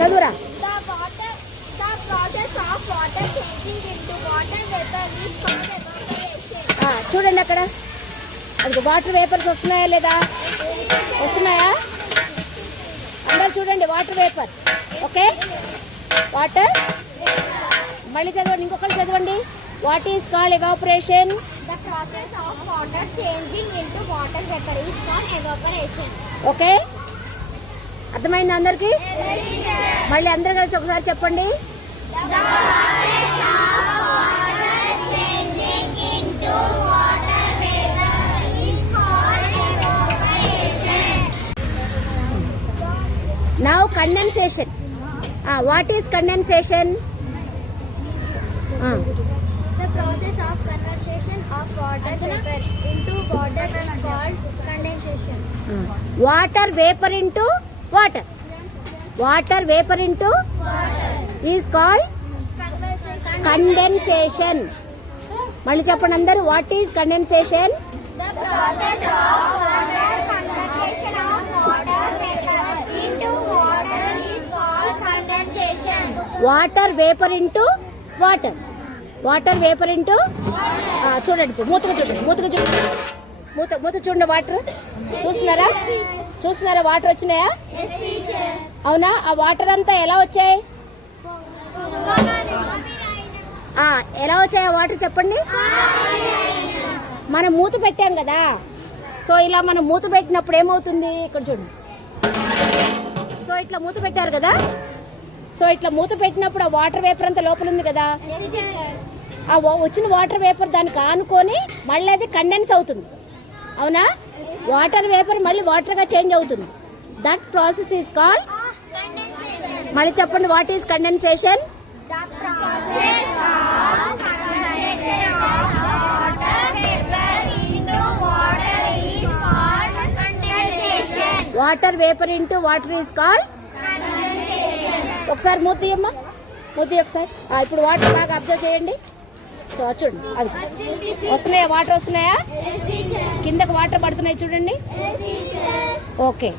చదువురా. చూడండి అక్కడ అది వాటర్ వేపర్స్ వస్తున్నాయా లేదా? వస్తున్నాయా? అందరు చూడండి వాటర్ వేపర్. Okay, water. మళ్ళీ చదవండి, ఇంకొకరు చదవండి. What is called evaporation? The process of water changing into water vapor is called evaporation. Okay, అర్థమైంది అందరికి? మళ్ళీ అందరు కలిసి ఒకసారి చెప్పండి. The process of water changing into water vapor is called evaporation. Now condensation. What is condensation? The process of condensation of water vapor into water is called condensation. Water vapor into water. Water vapor into Water is called condensation. మళ్ళీ చెప్పండి అందరూ. What is condensation? The process of water condensation of water vapor into water is called condensation. Water vapour into water. Water vapour into చూడండి, మూతగా చూడండి, మూతగా చూడండి, మూత చూడండి. Water చూస్తున్నారా? Water వచ్చినాయా? అవునా? ఆ వాటర్ అంతా ఎలా వచ్చాయి? ఎలా వచ్చాయి ఆ వాటర్ చెప్పండి. మనం మూత పెట్టాం కదా, సో ఇలా మనం మూత పెట్టినప్పుడు ఏమవుతుంది? ఇక్కడ చూడండి. సో ఇట్లా మూత పెట్టారు కదా, సో ఇట్లా మూత పెట్టినప్పుడు ఆ వాటర్ వేపర్ అంతా లోపల ఉంది కదా, ఆ వచ్చిన వాటర్ వేపర్ దానికి ఆనుకొని మళ్ళీ అది కండెన్స్ అవుతుంది. అవునా? వాటర్ వేపర్ మళ్ళీ వాటర్గా చేంజ్ అవుతుంది. That process is called Condensation. మళ్ళీ చెప్పండి. What is condensation? The process of condensation of water vapor into water is called condensation. Water vapour into water is called. ఒకసారి మూతి అమ్మా, మూతి ఒకసారి. ఇప్పుడు వాటర్ బాగా అబ్జర్వ్ చేయండి. సో చూడండి, అది వస్తున్నాయా? వాటర్ వస్తున్నాయా? కిందకు వాటర్ పడుతున్నాయి చూడండి. ఓకే.